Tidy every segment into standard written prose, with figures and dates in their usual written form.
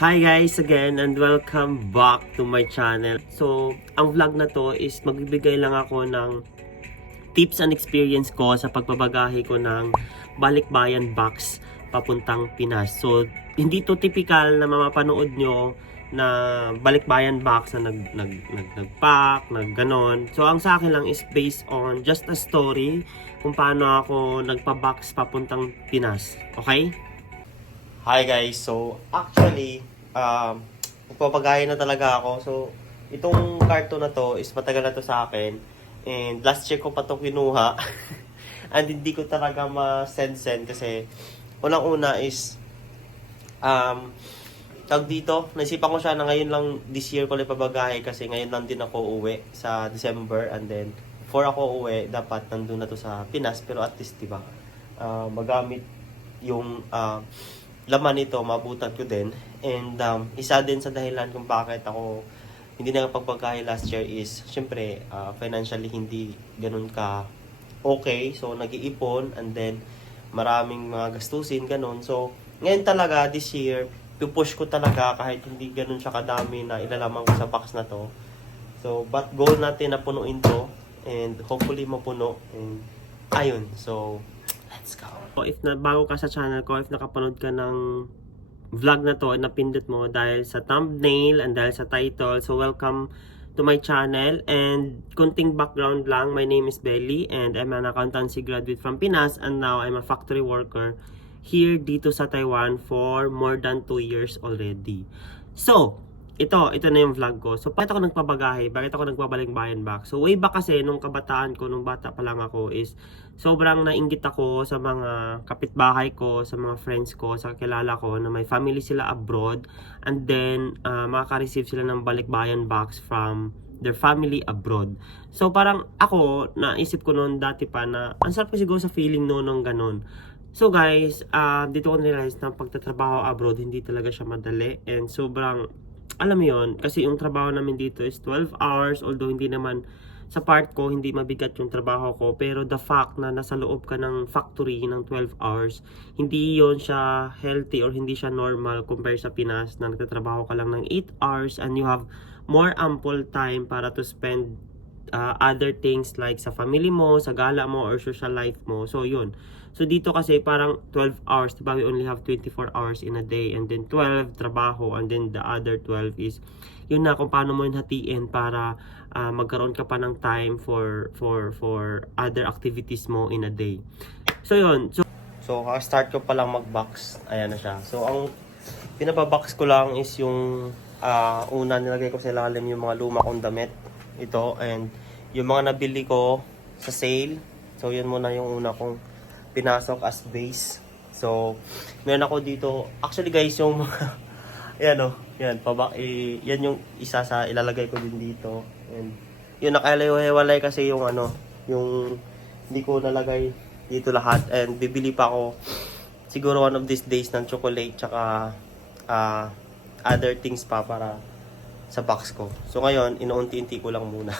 Hi guys again and welcome back to my channel. So, ang vlog na to is magbibigay lang ako ng tips and experience ko sa pagbabagahe ko ng balikbayan box papuntang Pinas. So, hindi to typical na mapapanood nyo na balikbayan box na nagpack, ganon. So, ang sa akin lang is based on just a story kung paano ako nagpa-box papuntang Pinas. Okay? Hi guys, so actually, magpapagaya na talaga ako. So, itong karton na to is matagal na to sa akin. And last year ko pa to kinuha. And hindi ko talaga ma-send kasi unang-una is, tawag dito, naisipan ko siya na ngayon lang this year ko lang pabagahe kasi ngayon lang din ako uwi sa December. And then, before ako uwi, dapat nandun na to sa Pinas. Pero at least, diba, magamit yung laman nito, mabutan ko din. And isa din sa dahilan kung bakit ako hindi nakapagpagkain last year is syempre financially hindi ganun ka okay. So nag-iipon and then maraming mga gastusin ganun. So ngayon talaga this year pupush ko talaga kahit hindi ganun siya kadami na ilalaman ko sa box na to. So but goal natin na punuin to and hopefully mapuno and ayun. So let's go. So, if bago ka sa channel ko, if nakapanood ka ng vlog na to, napindot mo dahil sa thumbnail and dahil sa title, so welcome to my channel. And kunting background lang, my name is Belly and I'm an accountancy graduate from Pinas and now I'm a factory worker here dito sa Taiwan for more than 2 years already. So, ito na yung vlog ko. So, bakit ako nagpabagahe? Bakit ako nagbabalikbayan back? So, way back kasi, nung kabataan ko, nung bata pa lang ako, is sobrang nainggit ako sa mga kapitbahay ko, sa mga friends ko, sa kakilala ko, na may family sila abroad. And then, makaka-receive sila ng balikbayan box from their family abroad. So, parang ako, naisip ko noon dati pa na, ang sarap ko siguro sa feeling noon nung ganun. So guys, dito ko nirealize na pagtatrabaho abroad, hindi talaga siya madali. And sobrang alam mo yun, kasi yung trabaho namin dito is 12 hours, although hindi naman sa part ko, hindi mabigat yung trabaho ko, pero the fact na nasa loob ka ng factory ng 12 hours, hindi yon siya healthy or hindi siya normal compare sa Pinas na nagtatrabaho ka lang ng 8 hours and you have more ample time para to spend other things like sa family mo, sa gala mo, or social life mo. So yun. So dito kasi parang 12 hours, diba we only have 24 hours in a day and then 12 trabaho and then the other 12 is yun na kung paano mo yun hatiin para magkaroon ka pa ng time for other activities mo in a day. So yun. So start ko pa lang mag-box. Ayan na siya. So ang pinababox ko lang is yung una nilagay ko sa ilalim yung mga luma kong damit. Ito and yung mga nabili ko sa sale. So yun muna yung una kong pinasok as base. So meron ako dito. Actually guys, yung mga yan o, yan yan yung isa sa ilalagay ko din dito. And yun nakailaw-hiwalay kasi yung yung hindi ko nalagay dito lahat and bibili pa ako siguro one of these days ng chocolate tsaka other things pa para sa box ko. So ngayon, inuunti-unti ko lang muna.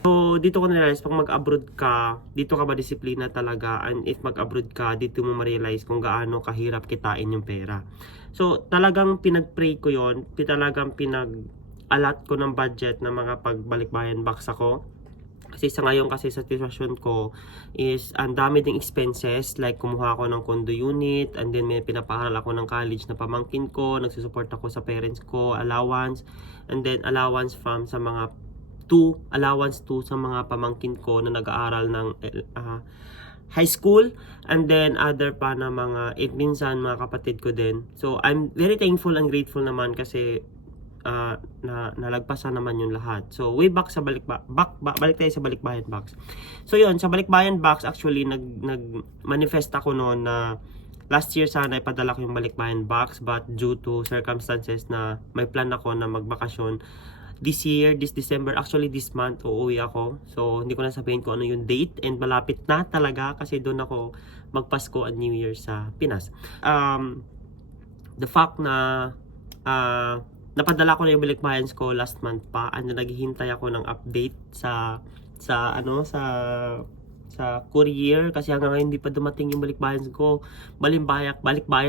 So, dito ko na-realize, pag mag-abroad ka, dito ka ba disiplina talaga? And if mag-abroad ka, dito mo ma-realize kung gaano kahirap kitain yung pera. So, talagang pinag-pray ko yon, talagang pinag-alat ko ng budget na mga pagbalikbayan box ako. Kasi sa ngayon kasi sa sitwasyon ko is ang dami ding expenses like kumuha ako ng condo unit and then may pinapaharal ako ng college na pamangkin ko, nagsusupport ako sa parents ko, allowance and then allowance from sa mga allowance sa mga pamangkin ko na nag-aaral ng high school and then other pa na mga minsan mga kapatid ko din. So I'm very thankful and grateful naman kasi nalagpasan naman yung lahat. So way back sa balik tayo sa balikbayan box. So yun, sa balikbayan box actually nag-manifest ako noon na last year sana ipadala ko yung balikbayan box but due to circumstances na may plan ako na magbakasyon this year, this December, actually this month uuwi ako. So hindi ko na sabihin kung ano yung date and malapit na talaga kasi doon ako magpasko at New Year sa Pinas. The fact na napadala ko na yung balikbayans ko last month pa and naghihintay ako ng update sa sa courier kasi hanggang ngayon hindi pa dumating yung balikbayan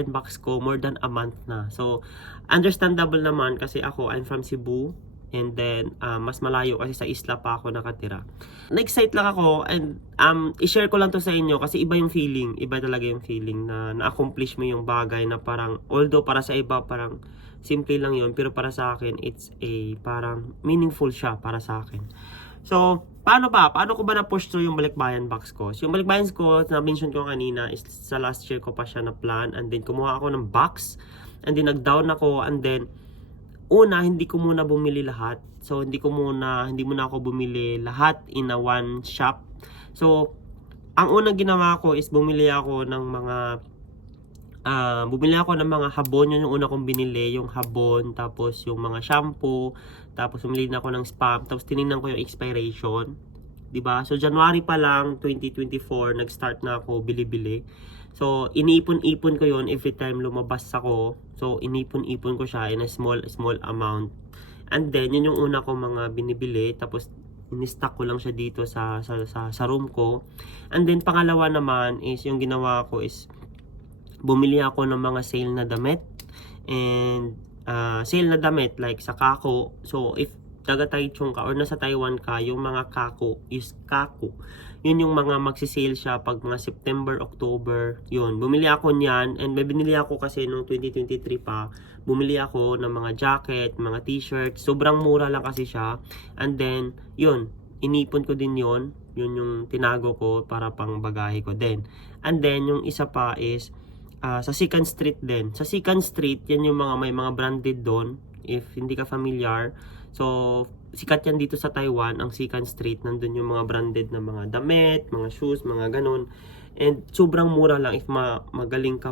box ko more than a month na. So understandable naman kasi I'm from Cebu, and then mas malayo kasi sa isla pa ako nakatira. Na-excite lang ako, and i-share ko lang to sa inyo kasi iba talaga yung feeling na na-accomplish mo yung bagay na parang, although para sa iba parang simple lang yun, pero para sa akin it's parang meaningful siya para sa akin. So paano ko ba na-push through yung balikbayan box ko? So, yung balikbayan ko, na-mention ko kanina, is sa last year ko pa siya na plan, and then kumuha ako ng box, and then nag-down ako, and then hindi ko muna bumili lahat. So hindi muna ako bumili lahat in a one shop. So ang unang ginawa ko is bumili ako ng mga habon. Yun yung una kong binili, yung habon, tapos yung mga shampoo, tapos bumili na ako ng spam, tapos tinignan ko yung expiration, 'di ba? So January pa lang 2024 nag-start na ako bili-bili. So iniipon-ipon ko yon every time lumabas ako. So inipon-ipon ko siya in a small amount. And then yun yung una ko mga binibili, tapos in-stock ko lang siya dito sa room ko. And then pangalawa naman is yung ginawa ko is bumili ako ng mga sale na damit, and sale na damit like sa Kako. So if taga Taichung ka or nasa Taiwan ka, yung mga Kako is Kako. Yun yung mga magsisale siya pag mga September, October. Yun, bumili ako niyan, and may binili ako kasi noong 2023 pa. Bumili ako ng mga jacket, mga t-shirt. Sobrang mura lang kasi siya. And then, yun, inipon ko din yun. Yun yung tinago ko para pang bagahe ko din. And then, yung isa pa is sa Second Street din. Sa Second Street, yan yung may mga branded doon. If hindi ka familiar. So, sikat yan dito sa Taiwan, ang Second Street. Nandun yung mga branded na mga damit, mga shoes, mga ganun. And sobrang mura lang if magaling ka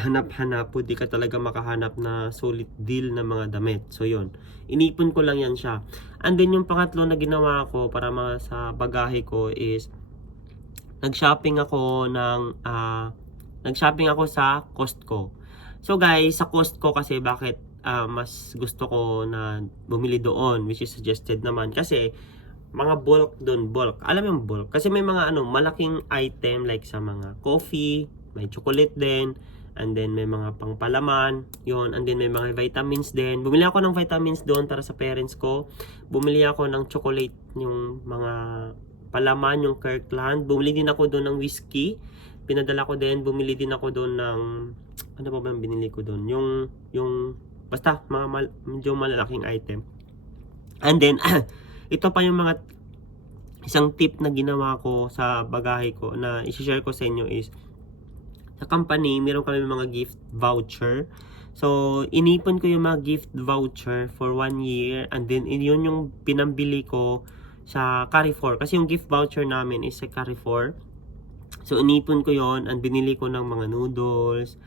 hanap-hanap, di ka talaga makahanap na solid deal na mga damit. So, yun. Inipon ko lang yan siya. And then, yung pangatlo na ginawa ko para sa bagahe ko is nag-shopping ako sa Costco. So guys, sa Costco kasi bakit mas gusto ko na bumili doon, which is suggested naman kasi mga bulk doon, bulk. Alam mo yung bulk? Kasi may mga malaking item like sa mga coffee, may chocolate din, and then may mga pangpalaman, yun, and then may mga vitamins din. Bumili ako ng vitamins doon para sa parents ko. Bumili ako ng chocolate, yung mga palaman, yung Kirkland. Bumili din ako doon ng whiskey. Pinadala ko din, bumili din ako doon ng, ano ba yung binili ko doon? Yung basta, medyo malalaking item. And then, ito pa yung isang tip na ginawa ko sa bagahe ko, na i-share ko sa inyo is, sa company, meron kami mga gift voucher. So, inipon ko yung mga gift voucher for 1 year, and then, yun yung pinambili ko sa Carrefour. Kasi yung gift voucher namin is sa Carrefour. So, inipon ko yon, and binili ko ng mga noodles,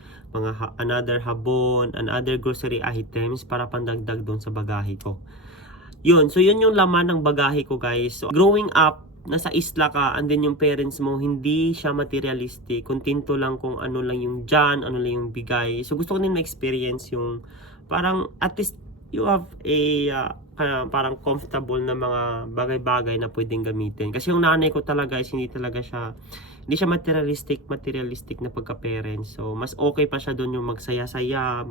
another habon, and other grocery items para pandagdag doon sa bagahe ko. Yun, so yun yung laman ng bagahe ko, guys. So, growing up, nasa isla ka, and then yung parents mo, hindi siya materialistic. Kontento lang kung ano lang yung dyan, ano lang yung bigay. So, gusto ko din ma-experience yung parang at least you have parang comfortable na mga bagay-bagay na pwedeng gamitin. Kasi yung nanay ko talaga is hindi siya materialistic na pagka-parents. So, mas okay pa siya doon yung magsaya-saya,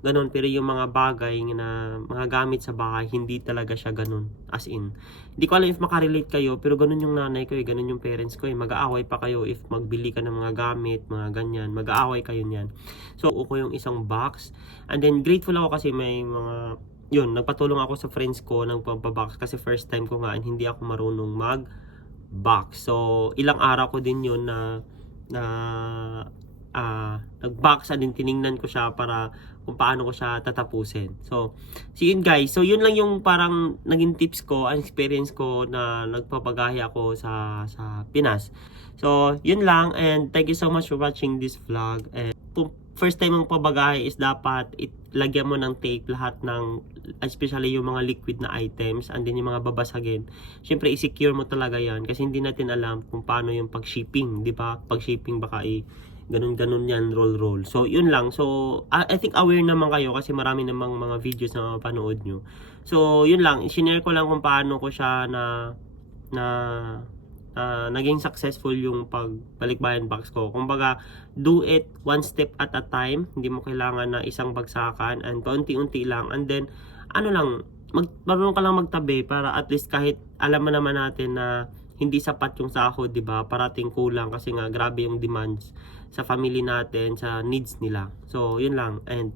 ganun. Pero yung mga bagay na mga gamit sa bahay, hindi talaga siya ganun. As in, hindi ko alam if makarelate kayo, pero ganun yung nanay ko ganun yung parents ko Mag-aaway pa kayo if magbili ka ng mga gamit, mga ganyan. Mag-aaway kayo niyan. So, uko yung isang box. And then, grateful ako kasi may mga, nagpatulong ako sa friends ko ng pagbabox kasi first time ko nga and hindi ako marunong mag-box. So, ilang araw ko din yun na nag-box, and din tiningnan ko siya para kung paano ko siya tatapusin. So yun guys. So, yun lang yung parang naging tips ko, ang experience ko na nagpapagahe ako sa Pinas. So, yun lang, and thank you so much for watching this vlog. And first time mong pabagahe is dapat lagyan mo ng tape lahat ng, especially yung mga liquid na items, and then yung mga babasagin. Syempre, i-secure mo talaga yan kasi hindi natin alam kung paano yung pag-shipping, di ba? Pag-shipping baka ganun-ganun yan, roll. So, yun lang. So, I think aware naman kayo kasi marami namang mga videos na mapanood nyo. So, yun lang. I-share ko lang kung paano ko siya naging successful yung pagbalikbayan box ko. Kumbaga, do it one step at a time. Hindi mo kailangan na isang bagsakan, and paunti-unti lang. And then, marunong ka lang magtabi para at least kahit alam mo naman natin na hindi sapat yung sahod, di ba? Parating kulang kasi nga grabe yung demands sa family natin, sa needs nila. So, yun lang. And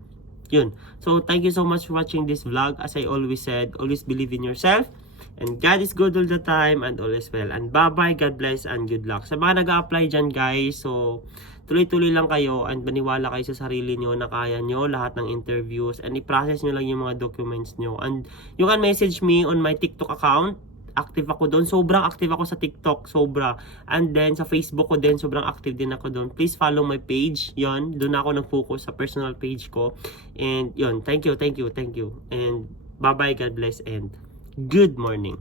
yun. So, thank you so much for watching this vlog. As I always said, always believe in yourself. And God is good all the time and always well. And bye-bye, God bless, and good luck. Sa mga nag-a-apply dyan, guys, so tuloy-tuloy lang kayo and maniwala kayo sa sarili nyo na kaya nyo lahat ng interviews and i-process nyo lang yung mga documents nyo. And you can message me on my TikTok account. Active ako doon. Sobrang active ako sa TikTok. Sobra. And then, sa Facebook ko din, sobrang active din ako doon. Please follow my page. Yon, doon ako nag-focus sa personal page ko. And, yon, thank you. And, bye-bye, God bless, and good morning.